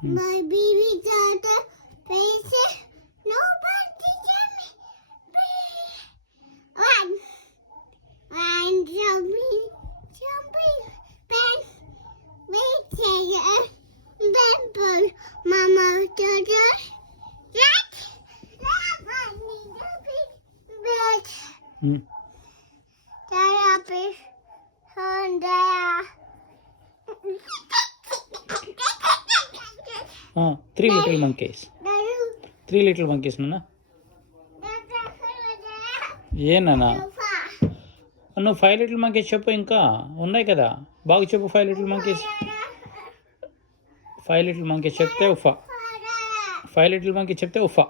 My baby daughter faces nobody can one. One jumping, pen, wait, pepper, mama, daughter, rat, bed, therapy, Honda. 3 little monkeys. 3 little monkeys నాన్న. ఏనా నువ్వు 5 little monkeys చెప్పు, ఇంకా ఉన్నాయి కదా, బాగా చెప్పు. 5 little monkeys. 5 little monkeys చెప్తే ఉఫా. 5 little monkeys చెప్తే ఉఫా.